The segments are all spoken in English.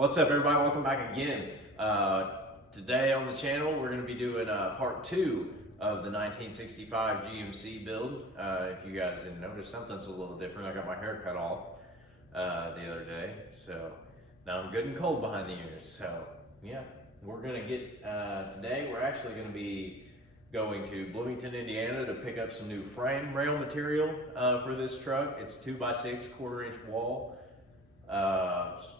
What's up, everybody? Welcome back again. Today on the channel, we're going to be doing part 2 of the 1965 GMC build. If you guys didn't notice, something's a little different. I got my hair cut off the other day, so now I'm good and cold behind the ears. So yeah, we're going to get, today we're actually going to be going to Bloomington, Indiana to pick up some new frame rail material for this truck. It's 2x6 1/4-inch wall.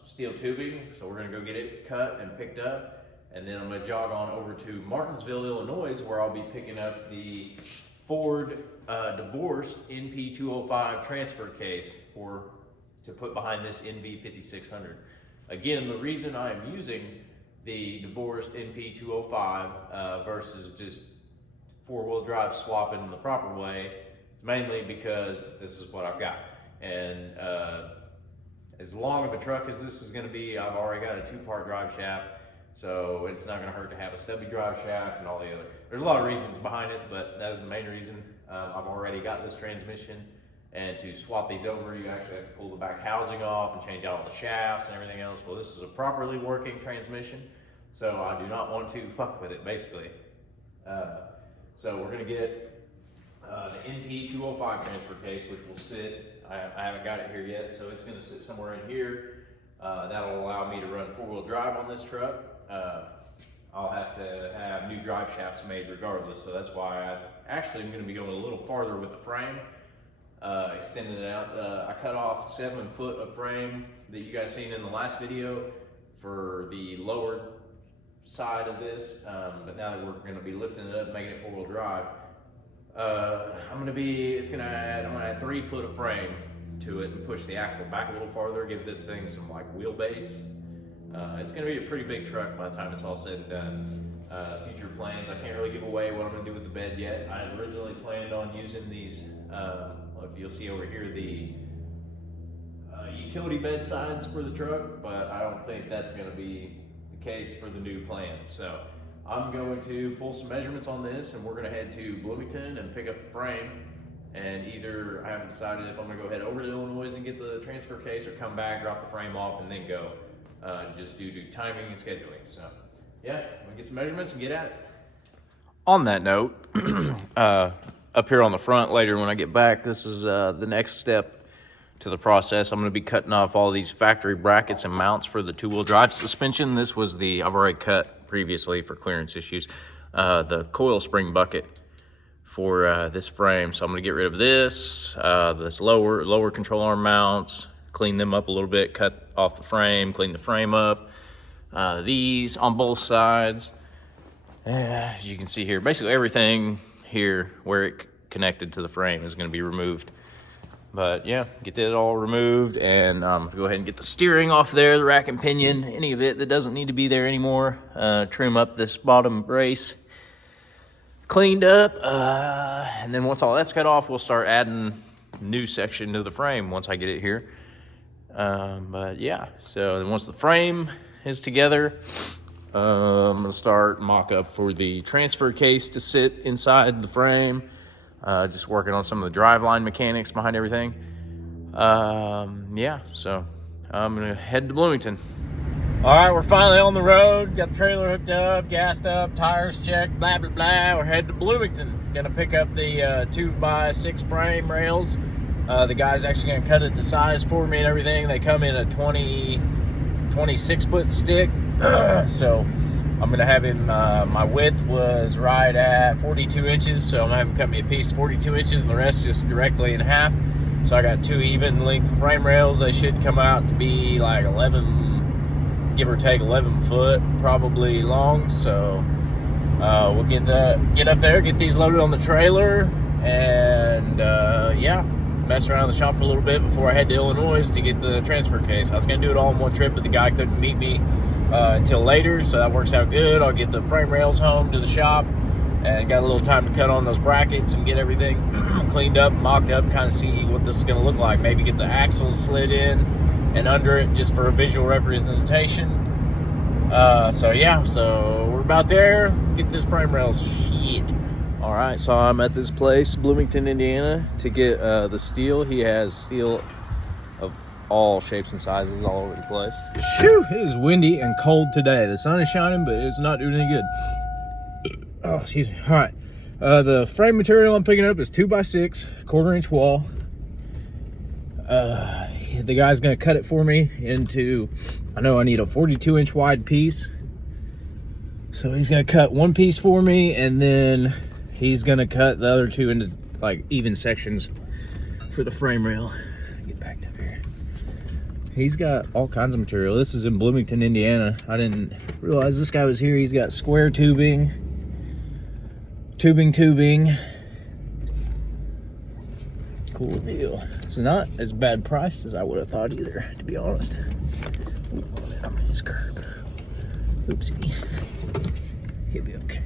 Steel tubing, so we're gonna go get it cut and picked up, and then I'm gonna jog on over to Martinsville, Illinois, where I'll be picking up the Ford divorced NP205 transfer case to put behind this NV5600. Again, the reason I am using the divorced NP205 versus just four-wheel drive swapping the proper way is mainly because this is what I've got, and as long of a truck as this is going to be, I've already got a 2-part drive shaft, so it's not going to hurt to have a stubby drive shaft and all the other. There's a lot of reasons behind it, but that was the main reason. I've already got this transmission, and to swap these over, you actually have to pull the back housing off and change out all the shafts and everything else. Well, this is a properly working transmission, so I do not want to fuck with it, basically. So we're going to get the NP205 transfer case, which will sit, I haven't got it here yet, so it's going to sit somewhere in here. That'll allow me to run 4-wheel drive on this truck. I'll have to have new drive shafts made regardless, so that's why I actually am going to be going a little farther with the frame, extending it out. I cut off 7 foot of frame that you guys seen in the last video for the lower side of this, but now that we're going to be lifting it up and making it 4-wheel drive, I'm gonna add 3 foot of frame to it and push the axle back a little farther, give this thing some like wheelbase. It's gonna be a pretty big truck by the time it's all said and done. Future plans, I can't really give away what I'm gonna do with the bed yet. I had originally planned on using these, if you'll see over here, the utility bed sides for the truck, but I don't think that's gonna be the case for the new plan. So I'm going to pull some measurements on this, and we're going to head to Bloomington and pick up the frame. And either, I haven't decided if I'm going to go head over to Illinois and get the transfer case, or come back, drop the frame off, and then go, just due to timing and scheduling. So yeah, we'll get some measurements and get at it. On that note, up here on the front later when I get back, this is the next step to the process. I'm going to be cutting off all these factory brackets and mounts for the 2-wheel drive suspension. This was I've already cut previously for clearance issues, the coil spring bucket for this frame. So I'm going to get rid of this lower control arm mounts, clean them up a little bit, cut off the frame, clean the frame up. These on both sides, as you can see here, basically everything here where it connected to the frame is going to be removed. But yeah, get that all removed, and go ahead and get the steering off there, the rack and pinion, any of it that doesn't need to be there anymore. Trim up this bottom brace, cleaned up, and then once all that's cut off, we'll start adding new section to the frame once I get it here. But yeah, so then once the frame is together, I'm gonna start mock-up for the transfer case to sit inside the frame. Just working on some of the driveline mechanics behind everything. Yeah, so I'm gonna head to Bloomington. All right, we're finally on the road. Got the trailer hooked up, gassed up, tires checked, blah, blah, blah. We're headed to Bloomington. Gonna pick up the 2x6 frame rails. The guy's actually gonna cut it to size for me and everything. They come in a 26 foot stick. So I'm going to have him, my width was right at 42 inches, so I'm going to have him cut me a piece 42 inches and the rest just directly in half. So I got 2 even length frame rails. They should come out to be like 11, give or take 11 foot, probably long. So we'll get up there, get these loaded on the trailer, and yeah, mess around the shop for a little bit before I head to Illinois to get the transfer case. I was going to do it all in one trip, but the guy couldn't meet me until later, so that works out good. I'll get the frame rails home to the shop, and got a little time to cut on those brackets and get everything cleaned up, mocked up, kind of see what this is going to look like. Maybe get the axles slid in and under it just for a visual representation. So yeah, so we're about there. Get this frame rails shit. All right, so I'm at this place, Bloomington, Indiana, to get the steel. He has steel of all shapes and sizes all over the place. Whew, it is windy and cold today. The sun is shining, but it's not doing any good. Oh, excuse me. All right. The frame material I'm picking up is 2x6, 1/4 inch wall. The guy's gonna cut it for me into, I know I need a 42 inch wide piece. So he's gonna cut one piece for me, and then he's gonna cut the other two into like even sections for the frame rail. Get backed up here. He's got all kinds of material. This is in Bloomington, Indiana. I didn't realize this guy was here. He's got square tubing. Cool deal. It's not as bad priced as I would have thought either, to be honest. Ooh, I'm in his curb. Oopsie. He'll be okay.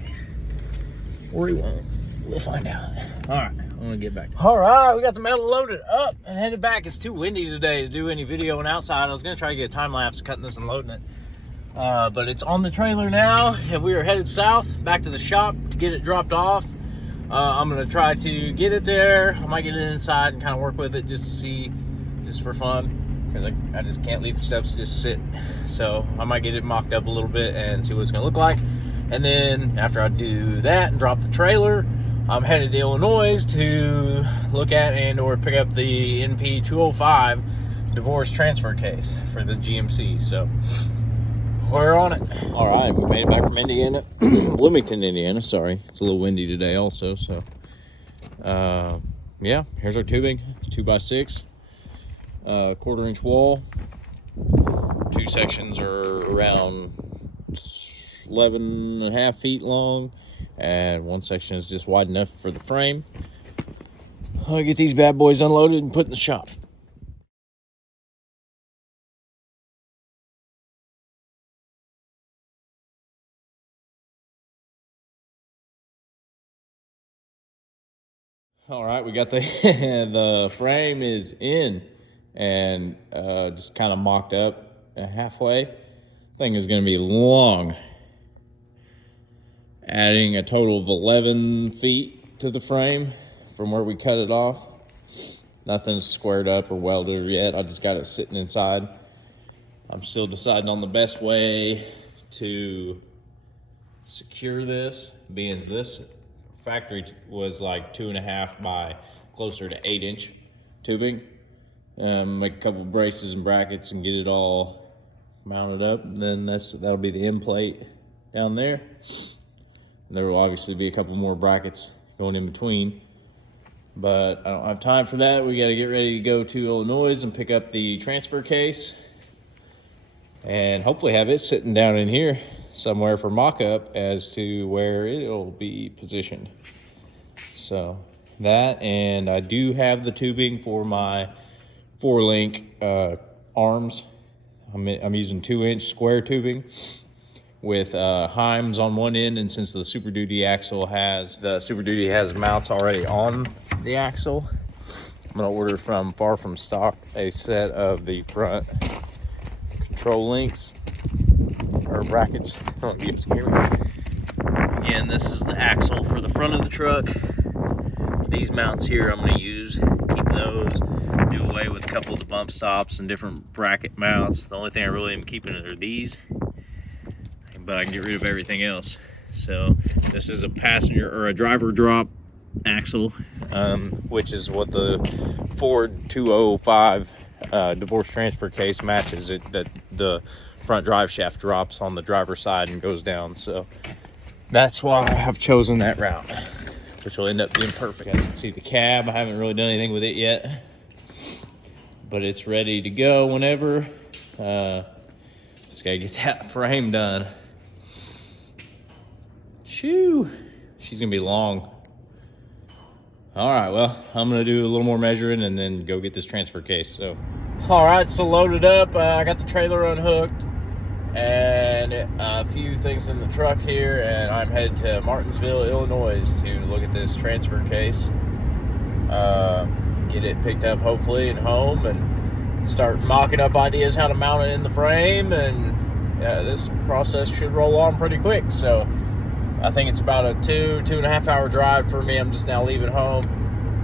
Or he won't. We'll find out. All right, I'm gonna get back. All right, we got the metal loaded up and headed back. It's too windy today to do any videoing outside. I was gonna try to get a time lapse cutting this and loading it. But it's on the trailer now, and we are headed south back to the shop to get it dropped off. I'm gonna try to get it there. I might get it inside and kind of work with it just to see, just for fun, because I just can't leave the stuff to just sit. So I might get it mocked up a little bit and see what it's gonna look like. And then after I do that and drop the trailer, I'm headed to Illinois to look at and or pick up the NP 205 divorce transfer case for the GMC. So we're on it. All right, we made it back from Indiana, Bloomington, Indiana. Sorry, it's a little windy today also. So, yeah, here's our tubing, 2x6, 1/4 inch wall. Two sections are around 11.5 feet long, and one section is just wide enough for the frame. I'll get these bad boys unloaded and put in the shop. All right, we got the the frame is in and just kind of mocked up halfway. Thing is going to be long, adding a total of 11 feet to the frame from where we cut it off. Nothing's squared up or welded yet. I just got it sitting inside. I'm still deciding on the best way to secure this, being this factory was like 2.5 by closer to 8 inch tubing. Make a couple braces and brackets and get it all mounted up. And then that'll be the end plate down there. And there will obviously be a couple more brackets going in between, but I don't have time for that. We got to get ready to go to Illinois and pick up the transfer case and hopefully have it sitting down in here somewhere for mock-up as to where it'll be positioned. So that, and I do have the tubing for my 4-link arms. I'm using 2-inch square tubing with Heims on one end, and since the Super Duty has mounts already on the axle, I'm gonna order from Far From Stock a set of the front control links or brackets. Again, this is the axle for the front of the truck. These mounts here I'm going to use, keep those, do away with a couple of the bump stops and different bracket mounts. The only thing I really am keeping are these, but I can get rid of everything else. So this is a passenger or a driver drop axle, which is what the Ford 205 divorce transfer case matches. It that the front drive shaft drops on the driver's side and goes down. So that's why I have chosen that route, which will end up being perfect. As you can see the cab, I haven't really done anything with it yet, but it's ready to go whenever. Just gotta get that frame done. Shoo, she's gonna be long. All right, well, I'm gonna do a little more measuring and then go get this transfer case. So, all right, so loaded up. I got the trailer unhooked and a few things in the truck here, and I'm headed to Martinsville, Illinois to look at this transfer case, get it picked up hopefully and home, and start mocking up ideas how to mount it in the frame. And yeah, this process should roll on pretty quick. So I think it's about a 2.5 hour drive for me. I'm just now leaving home,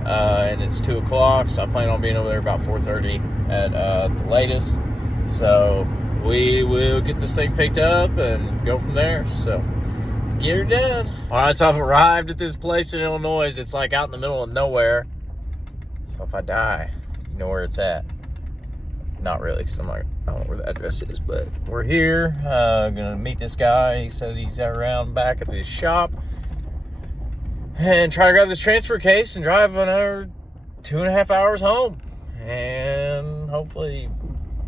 and it's 2 o'clock, so I plan on being over there about 4:30. at the latest. So we will get this thing picked up and go from there. So get her done. All right, so I've arrived at this place in Illinois. It's like out in the middle of nowhere. So if I die, you know where it's at. Not really, because I don't know where the address is, but we're here. Gonna meet this guy. He said he's around back at his shop. And try to grab this transfer case and drive another 2.5 hours home. And hopefully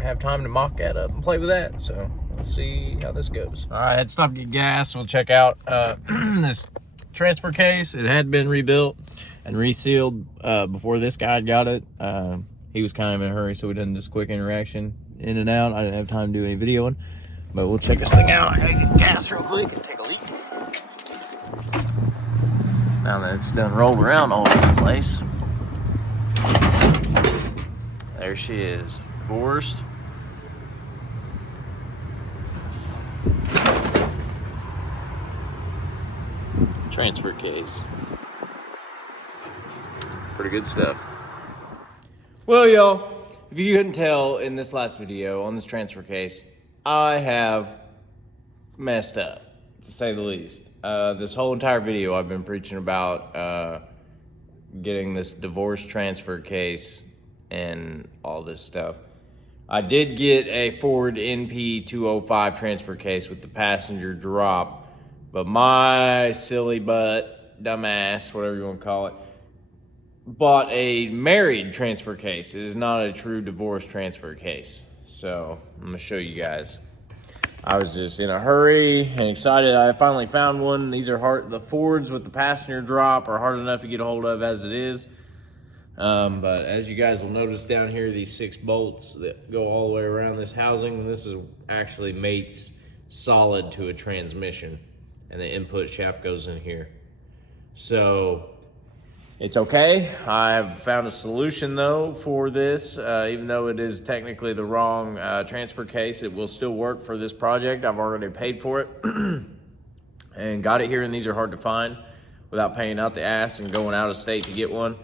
have time to mock that up and play with that. So we'll see how this goes. All right, I had to stop and get gas. We'll check out this transfer case. It had been rebuilt and resealed before this guy got it. He was kind of in a hurry, so we did this quick interaction in and out. I didn't have time to do any videoing, but we'll check this thing out. I gotta get gas real quick and take a leak. Now that it's done rolled around all over the place. There she is, divorced. Transfer case. Pretty good stuff. Well, y'all, if you couldn't tell in this last video on this transfer case, I have messed up, to say the least. This whole entire video I've been preaching about getting this divorce transfer case and all this stuff. I did get a Ford NP205 transfer case with the passenger drop, but my silly butt, dumbass, whatever you want to call it, bought a married transfer case. It is not a true divorce transfer case. So I'm gonna show you guys. I was just in a hurry and excited. I finally found one. These are hard. The Fords with the passenger drop are hard enough to get a hold of as it is. But as you guys will notice down here, these 6 bolts that go all the way around this housing, and this is actually mates solid to a transmission, and the input shaft goes in here. So it's okay. I have found a solution though for this. Even though it is technically the wrong transfer case, it will still work for this project. I've already paid for it and got it here, and these are hard to find without paying out the ass and going out of state to get one.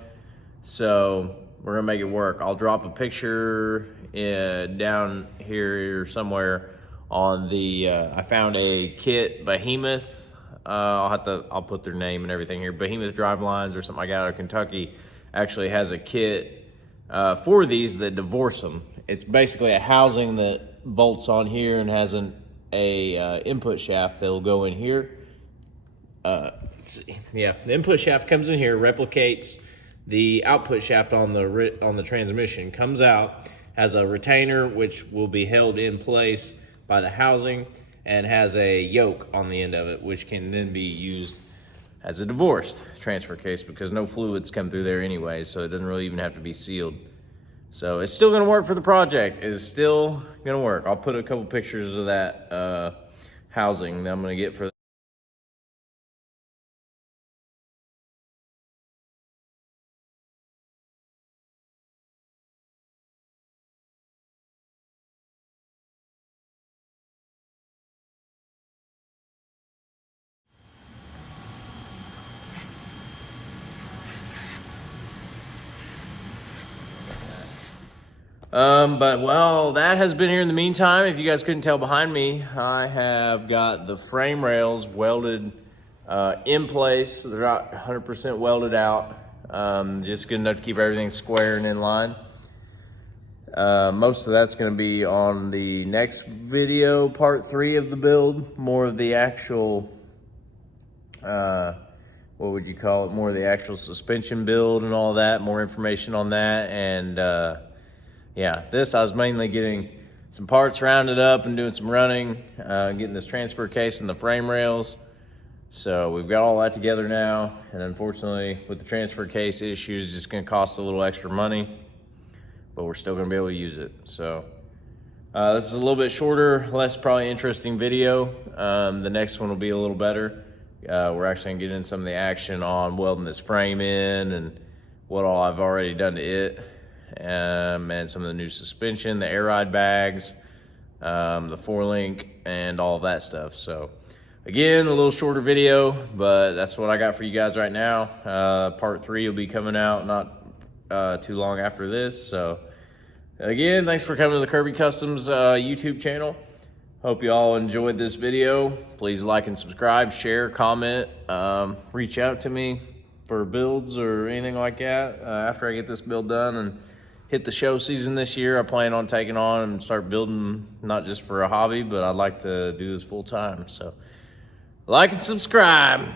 So we're gonna make it work. I'll drop a picture down here somewhere on the, I found a kit, Behemoth. I'll put their name and everything here. Behemoth Drivelines or something like that out of Kentucky actually has a kit for these that divorce them. It's basically a housing that bolts on here and has an input shaft that'll go in here. Let's see. Yeah, the input shaft comes in here, replicates the output shaft on the transmission, comes out, has a retainer which will be held in place by the housing, and has a yoke on the end of it, which can then be used as a divorced transfer case because no fluids come through there anyway, so it doesn't really even have to be sealed. So it's still gonna work for the project. It is still gonna work. I'll put a couple pictures of that housing that I'm gonna get for but well, that has been here in the meantime. If you guys couldn't tell behind me, I have got the frame rails welded in place. They're not 100% welded out, just good enough to keep everything square and in line. Most of that's going to be on the next video, part 3 of the build. More of the actual, what would you call it? More of the actual suspension build and all that. More information on that. And yeah, this I was mainly getting some parts rounded up and doing some running, getting this transfer case and the frame rails. So we've got all that together now. And unfortunately, with the transfer case issues, it's just going to cost a little extra money, but we're still going to be able to use it. So this is a little bit shorter, less probably interesting video. The next one will be a little better. We're actually going to get in some of the action on welding this frame in and what all I've already done to it. And some of the new suspension, the air ride bags, the 4-link, and all of that stuff. So again, a little shorter video, but that's what I got for you guys right now. Part 3 will be coming out not too long after this. So Again, thanks for coming to the Kirby Customs YouTube channel. Hope you all enjoyed this video. Please like and subscribe, share, comment, reach out to me for builds or anything like that. After I get this build done and hit the show season this year, I plan on taking on and start building, not just for a hobby, but I'd like to do this full time. So like and subscribe.